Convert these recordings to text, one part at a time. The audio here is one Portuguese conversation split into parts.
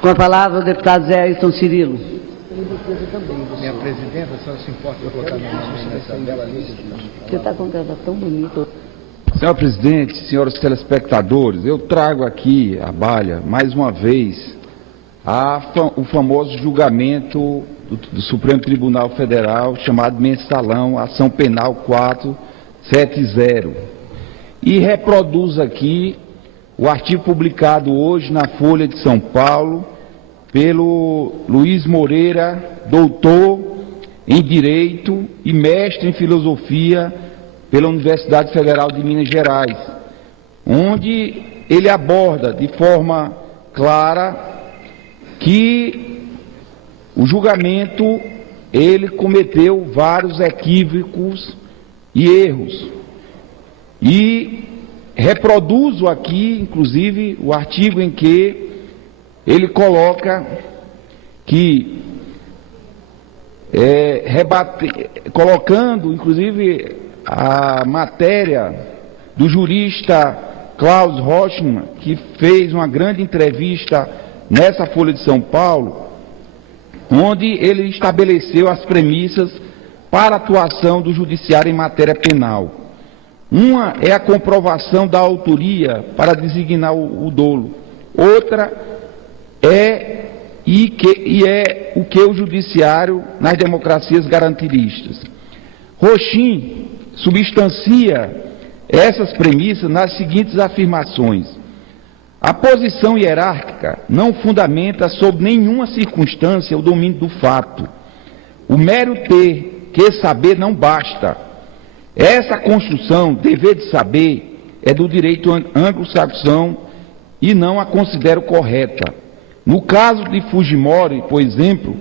Com a palavra, o deputado Zé Ayrton Cirilo. Minha presidenta, a senhora se importa de colocar meu nome nessa bela lista? Você está com um cara tão bonito. Senhor presidente, senhores telespectadores, eu trago aqui à baila, mais uma vez, o famoso julgamento do Supremo Tribunal Federal, chamado Mensalão, Ação Penal 470. E reproduz aqui o artigo publicado hoje na Folha de São Paulo, pelo Luiz Moreira, doutor em Direito e mestre em Filosofia pela Universidade Federal de Minas Gerais, onde ele aborda de forma clara que o julgamento, ele cometeu vários equívocos e erros. E reproduzo aqui, inclusive, o artigo em que ele coloca que, colocando, inclusive, a matéria do jurista Klaus Rochmann, que fez uma grande entrevista nessa Folha de São Paulo, onde ele estabeleceu as premissas para a atuação do judiciário em matéria penal. Uma é a comprovação da autoria para designar o dolo. Outra é o que o judiciário nas democracias garantiristas. Rochin substancia essas premissas nas seguintes afirmações: a posição hierárquica não fundamenta sob nenhuma circunstância o domínio do fato. O mero ter que saber não basta. Essa construção, dever de saber, é do direito anglo-saxão e não a considero correta. No caso de Fujimori, por exemplo,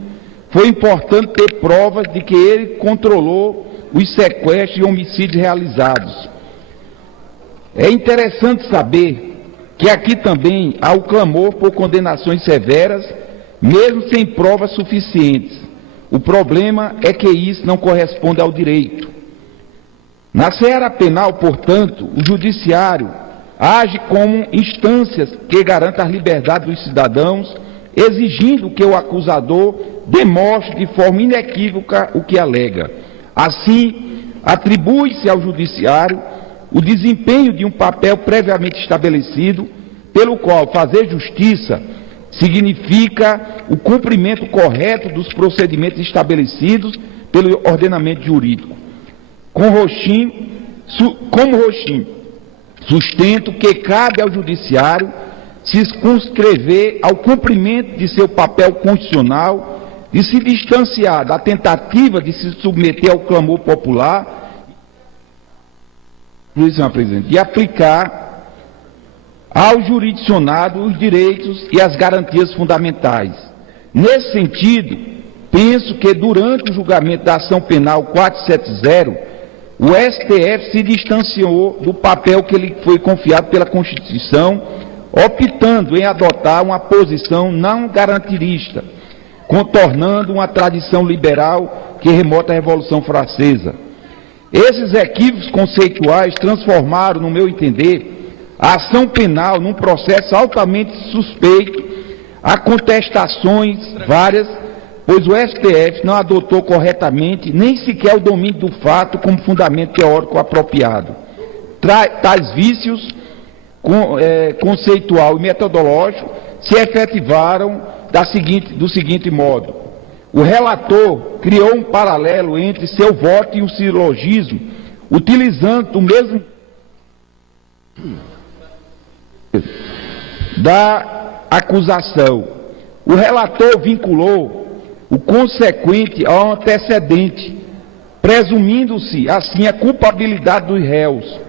foi importante ter provas de que ele controlou os sequestros e homicídios realizados. É interessante saber que aqui também há o clamor por condenações severas, mesmo sem provas suficientes. O problema é que isso não corresponde ao direito. Na seara penal, portanto, o judiciário age como instâncias que garantam as liberdades dos cidadãos, exigindo que o acusador demonstre de forma inequívoca o que alega. Assim, atribui-se ao judiciário o desempenho de um papel previamente estabelecido, pelo qual fazer justiça significa o cumprimento correto dos procedimentos estabelecidos pelo ordenamento jurídico. Como Rochin, sustento que cabe ao judiciário se circunscrever ao cumprimento de seu papel constitucional, de se distanciar da tentativa de se submeter ao clamor popular, senhor presidente, e aplicar ao jurisdicionado os direitos e as garantias fundamentais. Nesse sentido, penso que durante o julgamento da ação penal 470, o STF se distanciou do papel que lhe foi confiado pela Constituição, optando em adotar uma posição não garantirista, contornando uma tradição liberal que remota à Revolução Francesa. Esses equívocos conceituais transformaram, no meu entender, a ação penal num processo altamente suspeito, há contestações várias, pois o STF não adotou corretamente nem sequer o domínio do fato como fundamento teórico apropriado. Tais vícios conceitual e metodológico se efetivaram do seguinte modo: o relator criou um paralelo entre seu voto e o silogismo, utilizando o mesmo da acusação. O relator vinculou o consequente ao antecedente, presumindo-se assim a culpabilidade dos réus.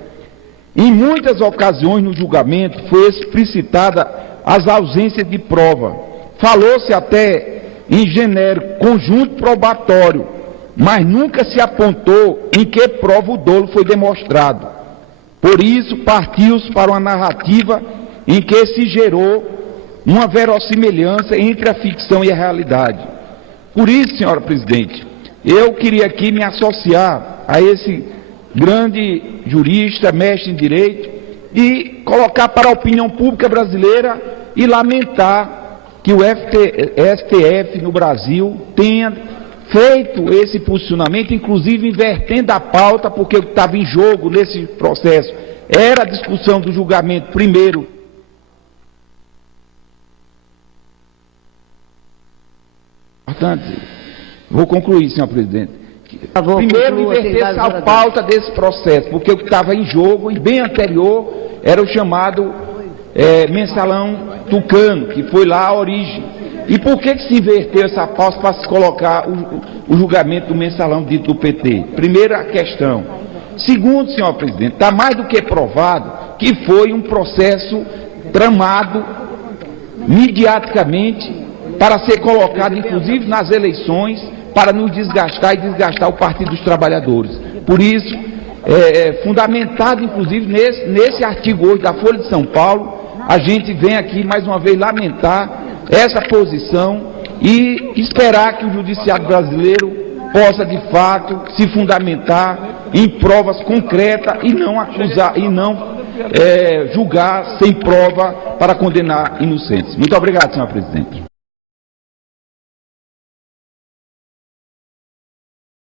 Em muitas ocasiões no julgamento foi explicitada as ausências de prova. Falou-se até em genérico conjunto probatório, mas nunca se apontou em que prova o dolo foi demonstrado. Por isso, partiu-se para uma narrativa em que se gerou uma verossimilhança entre a ficção e a realidade. Por isso, senhora presidente, eu queria aqui me associar a esse grande jurista, mestre em direito, e colocar para a opinião pública brasileira e lamentar que o STF no Brasil tenha feito esse posicionamento, inclusive invertendo a pauta, porque o que estava em jogo nesse processo era a discussão do julgamento primeiro. Portanto, vou concluir, senhor presidente. Primeiro, inverter a pauta desse processo, porque o que estava em jogo, e bem anterior, era o chamado mensalão tucano, que foi lá a origem. E por que se inverteu essa pauta para se colocar o julgamento do mensalão dito do PT? Primeira questão. Segundo, senhor presidente, está mais do que provado que foi um processo tramado mediaticamente para ser colocado, inclusive, nas eleições, para nos desgastar e desgastar o Partido dos Trabalhadores. Por isso, fundamentado, inclusive, nesse artigo 8 da Folha de São Paulo, a gente vem aqui, mais uma vez, lamentar essa posição e esperar que o judiciário brasileiro possa, de fato, se fundamentar em provas concretas e não acusar, e não julgar sem prova para condenar inocentes. Muito obrigado, senhor presidente.